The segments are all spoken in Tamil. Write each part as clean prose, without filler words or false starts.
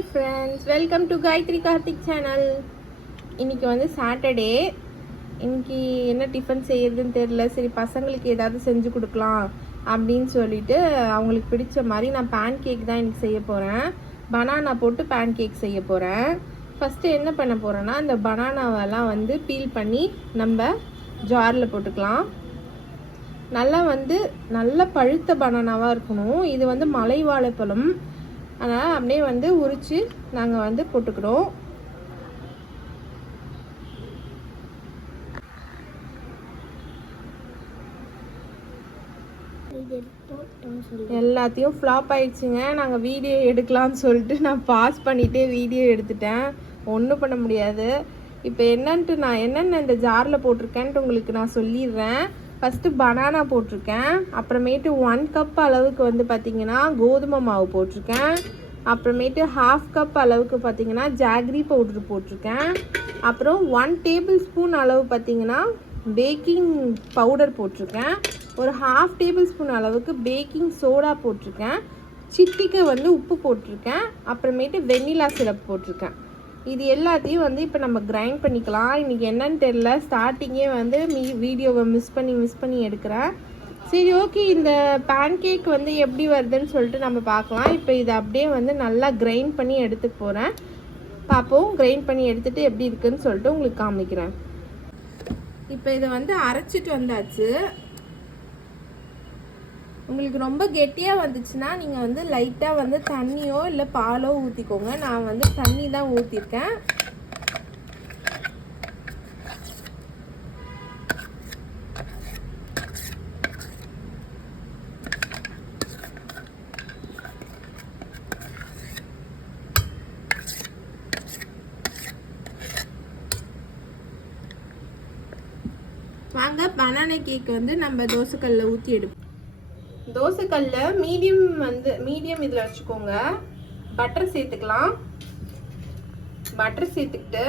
Hi friends, welcome to Gayathri Karthik channel. இன்றைக்கி வந்து சாட்டர்டே. இன்றைக்கி என்ன டிஃபன் செய்யறதுன்னு தெரில. சரி, பசங்களுக்கு ஏதாவது செஞ்சு கொடுக்கலாம் அப்படின்னு சொல்லிட்டு அவங்களுக்கு பிடிச்ச மாதிரி நான் பேன் கேக் தான் இன்றைக்கி செய்ய போகிறேன். பனானா போட்டு பேன் கேக் செய்ய போகிறேன். ஃபஸ்ட்டு என்ன பண்ண போகிறேன்னா, இந்த பனானாவெல்லாம் வந்து பீல் பண்ணி நம்ம ஜாரில் போட்டுக்கலாம். நல்ல பழுத்த பனானாவாக இருக்கணும். இது வந்து மலை வாழைப்பழம், அதனால் அப்படியே வந்து உரித்து நாங்கள் வந்து போட்டுக்கிறோம். எல்லாத்தையும் ஃப்ளாப் ஆயிடுச்சுங்க. நாங்கள் வீடியோ எடுக்கலான்னு சொல்லிட்டு நான் பாஸ் பண்ணிகிட்டே வீடியோ எடுத்துட்டேன். ஒன்றும் பண்ண முடியாது. இப்போ நான் என்னென்ன இந்த ஜாரில் போட்டிருக்கேன்ட்டு உங்களுக்கு நான் சொல்லிடுறேன். ஃபஸ்ட்டு பனானா போட்டிருக்கேன். அப்புறமேட்டு 1 கப் அளவுக்கு வந்து பார்த்திங்கன்னா கோதுமை மாவு போட்டிருக்கேன். அப்புறமேட்டு 1/2 கப் அளவுக்கு பார்த்திங்கன்னா ஜாகரி பவுட்ரு போட்டிருக்கேன். அப்புறம் 1 டேபிள் ஸ்பூன் அளவு பார்த்திங்கன்னா பேக்கிங் பவுடர் போட்டிருக்கேன். ஒரு 1/2 டேபிள் ஸ்பூன் அளவுக்கு பேக்கிங் சோடா போட்டிருக்கேன். சிட்டிக்கு வந்து உப்பு போட்டிருக்கேன். அப்புறமேட்டு வெண்ணிலா சிரப் போட்டிருக்கேன். இது எல்லாத்தையும் வந்து இப்போ நம்ம கிரைண்ட் பண்ணிக்கலாம். இன்றைக்கி என்னன்னு தெரில, ஸ்டார்டிங்கே வந்து வீடியோவை மிஸ் பண்ணி எடுக்கிறேன். சரி, ஓகே, இந்த பேன் கேக் வந்து எப்படி வருதுன்னு சொல்லிட்டு நம்ம பார்க்கலாம். இப்போ இதை அப்படியே வந்து நல்லா கிரைண்ட் பண்ணி எடுத்துக்க போகிறேன். பார்ப்போம். கிரைண்ட் பண்ணி எடுத்துகிட்டு எப்படி இருக்குன்னு சொல்லிட்டு உங்களுக்கு காமிக்கிறேன். இப்போ இதை வந்து அரைச்சிட்டு வந்தாச்சு. உங்களுக்கு ரொம்ப கெட்டியாக வந்துச்சுன்னா நீங்கள் வந்து லைட்டாக வந்து தண்ணியோ இல்லை பாலோ ஊற்றிக்கோங்க. நான் வந்து தண்ணி தான் ஊற்றிருக்கேன். வாங்க, பனானா கேக் வந்து நம்ம தோசைக்கல்ல ஊற்றி எடுப்போம். தோசைக்கல்ல மீடியம் இதில் வச்சுக்கோங்க. பட்டர் சேர்த்துக்கலாம். பட்டர் சேர்த்துக்கிட்டு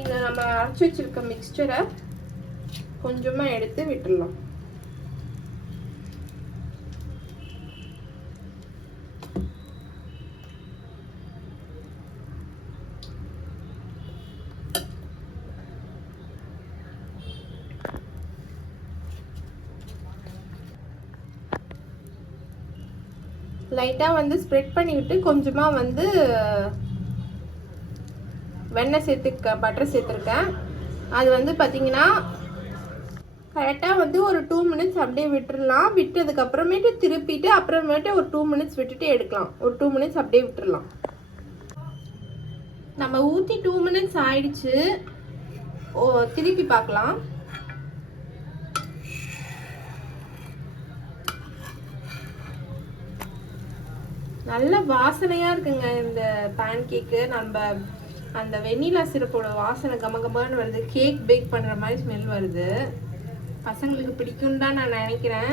இந்த நம்ம அரைச்சி வச்சிருக்க மிக்சரை கொஞ்சமாக எடுத்து விட்டுடலாம். லைட்டாக வந்து ஸ்ப்ரெட் பண்ணிவிட்டு கொஞ்சமாக வந்து வெண்ணெய் பட்டர் சேர்த்துருக்கேன். அது வந்து பார்த்திங்கன்னா கரெக்டாக வந்து ஒரு 2 மினிட்ஸ் அப்படியே விட்டுடலாம். விட்டதுக்கப்புறமேட்டு திருப்பிட்டு அப்புறமேட்டு ஒரு 2 மினிட்ஸ் விட்டுட்டு எடுக்கலாம். ஒரு 2 மினிட்ஸ் அப்படியே விட்டுடலாம். நம்ம ஊற்றி 2 மினிட்ஸ் ஆயிடுச்சு. திருப்பி பார்க்கலாம். நல்ல வாசனையாக இருக்குங்க இந்த பேன் கேக்கு. நம்ம அந்த வெண்ணிலா சிரப்போட வாசனை கமகமான்னு வருது. கேக் பேக் பண்ணுற மாதிரி ஸ்மெல் வருது. பசங்களுக்கு பிடிக்கும் தான் நான் நினைக்கிறேன்.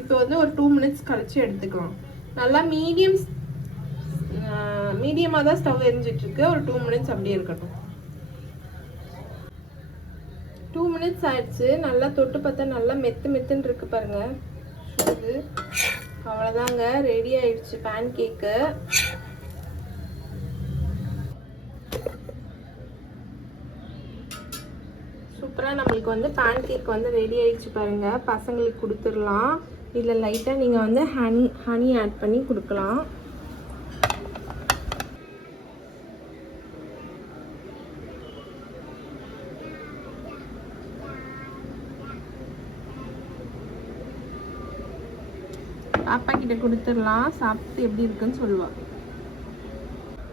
இப்போ வந்து ஒரு 2 மினிட்ஸ் கழிச்சு எடுத்துக்கலாம். நல்லா மீடியமாக தான் ஸ்டவ் எரிஞ்சிட்ருக்கு. ஒரு 2 மினிட்ஸ் அப்படியே இருக்கட்டும். 2 மினிட்ஸ் ஆயிடுச்சு. நல்லா தொட்டு பார்த்தா நல்லா மெத்துன்னு இருக்கு பாருங்க. அவ்வளோதாங்க, ரெடி ஆயிடுச்சு பேன் கேக்கு. சூப்பராக நம்மளுக்கு வந்து பேன் கேக் வந்து ரெடி ஆயிடுச்சு பாருங்க. பசங்களுக்கு கொடுத்துடலாம். இதில் லைட்டாக நீங்கள் வந்து ஹனி ஆட் பண்ணி கொடுக்கலாம். அப்பா கிட்ட கொடுத்துடலாம். சாப்பிட்டு எப்படி இருக்குன்னு சொல்லுவா.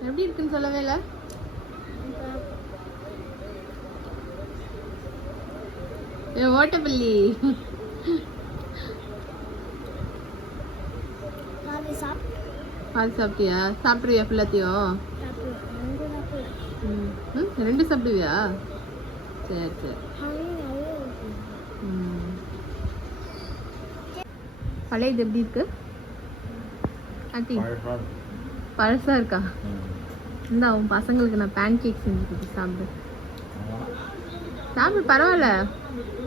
எப்படி இருக்குன்னு சொல்லவே இல்லை. ஓட்டப்பள்ளி அது சாப்பிட்டியா? சாப்பிடுவியா எல்லாத்தையும்? 2 சாப்பிடுவியா? சரி சரி. பழையது எப்படி இருக்கு? பழசா இருக்கா? இந்த உன் பசங்களுக்கு நான் பேன் கேக் செஞ்சு கொடுத்து சாப்பிடு. சாப்பிடு, பரவாயில்ல.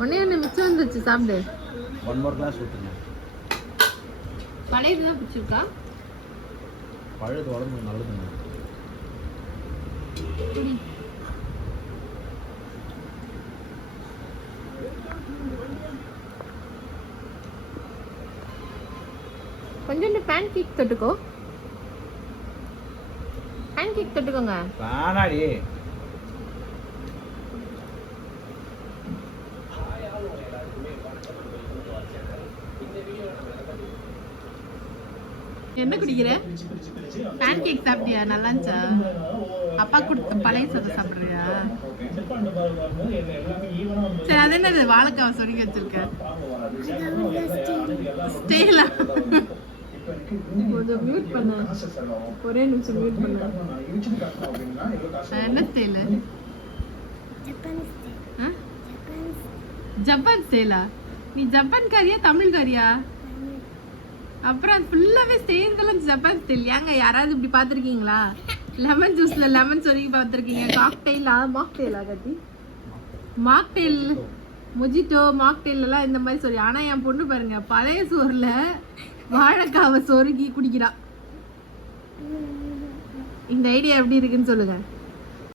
ஒன்னே ஒன்று மிச்சம் வந்துச்சு, சாப்பிடு. ஒன் மோர் கிளாஸ் ஊற்றுங்க. பழையது தான் பிடிச்சிருக்கா? பழையது உடம்புக்கு நல்லதுங்க. கொஞ்சோண்டு பேன் கேக் தொட்டுக்கோ. பேன் கேக் தொட்டுக்கோங்க. வேணாடி. என்ன குடிக்கிற? பேன் கேக் சாப்பிட்டியா? நல்லா இருந்துச்சா? அப்பா கொடுத்த பழைய சோறு சாப்பிட்றியா? சரி, அது என்னது வாழைக்காவை சொருகி வச்சிருக்க? ஸ்டேலா? கொஞ்சம் மியூட் பண்ண, ஒரே நிமிஷம் மியூட் பண்ண. என்ன ஸ்டைலு? ஜப்பான் ஸ்டைலா? நீ ஜப்பான்காரியா தமிழ்காரியா? அப்புறம் ஃபுல்லாவே ஸ்டைல்களும் ஜப்பான் ஸ்டைல். ஏங்க யாராவது இப்படி பார்த்துருக்கீங்களா? லெமன் ஜூஸ்ல லெமன் சொருகி பார்த்துருக்கீங்க? காக்டெயிலா? மாக்டெயிலா கத்தி? மாக்டெயில், மொஜிட்டோ, மாக்டெயில் எல்லாம் இந்த மாதிரி சொல்லி. ஆனா என் பொண்ணு பாருங்க, பழைய சோறுல வாழைக்காவை சொருகி குடிக்கிறா. இந்த ஐடியா எப்படி இருக்குன்னு சொல்லுங்க.